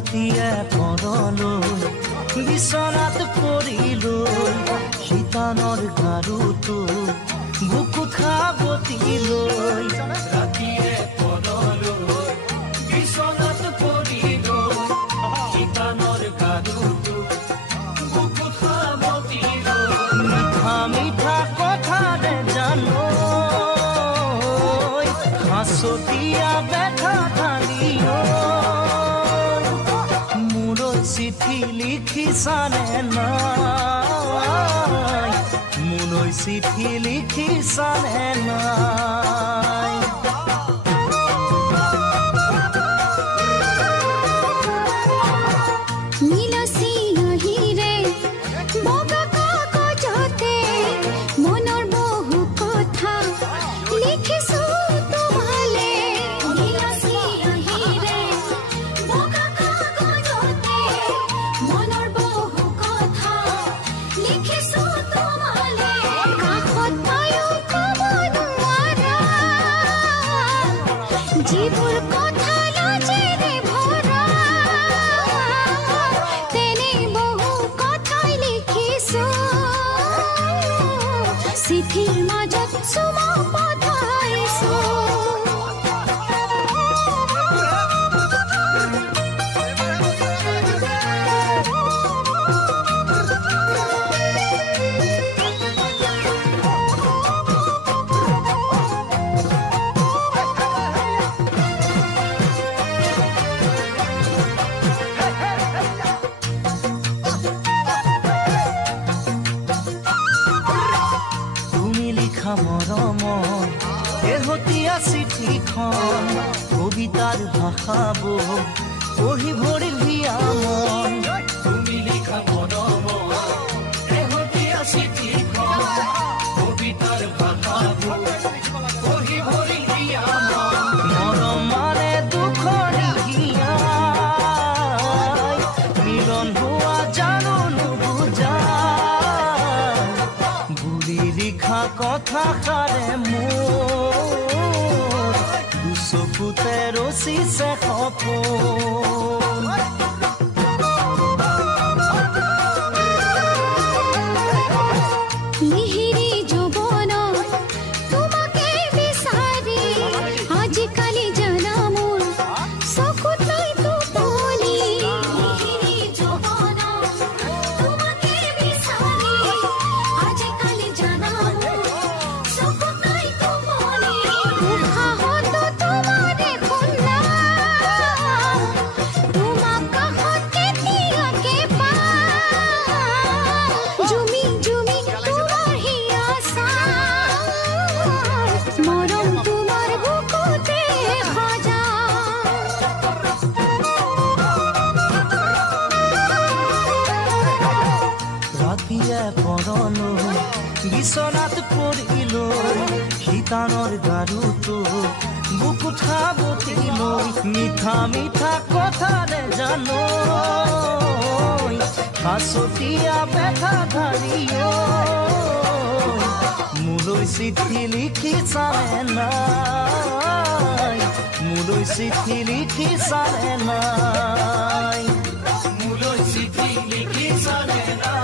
ৰাতিয়ে পৰলৈ বিচনাত পৰিলৈ শীতানৰ গাৰুটো বুকুত খাবতিলৈ ৰাতিয়ে পৰলৈ বিচনাত পৰিলৈ শীতানৰ গাৰুটো বুকুত খাবতিলৈ মিঠা মিঠা কথাৰে জানো হাসতিয়া ব্যথা ঢালিও মোলৈ চিঠি লিখিছানে নাই মোলৈ চিঠি লিখিছানে নাই চিঠিখন কবিতাৰ ভাষাবোৰ পঢ়ি ভৰিল হিয়া মন তুমি লিখা মৰমৰ এহতীয়া চিঠিখন কবিতাৰ ভাষাবোৰ পঢ়ি ভৰিল হিয়া মন মৰম মানে দুখৰ হিয়া মিলন হোৱা জানো নুবুজাই বুঢ়ী লিখা কথা সাৰে চকুতে ৰচিছে সপোন মিহিৰি যৌৱনত তোমাকে বিচাৰি আজিকালি জানা মোৰ চকুত নাই টোপনি মিহিৰি যৌৱনত তোমাকে বিচাৰি আজিকালি জানা মোৰ চকুত নাই টোপনি বিচনাত পৰিলৈ শীতানৰ গাৰুটো বুকুত খাবতিলৈ মিঠা মিঠা কথাৰে জানো হাসতিয়া ব্যথা ঢালিও মোলৈ চিঠি লিখিছানে নাই মোলৈ চিঠি লিখিছানে নাই মোলৈ চিঠি লিখিছানে নাই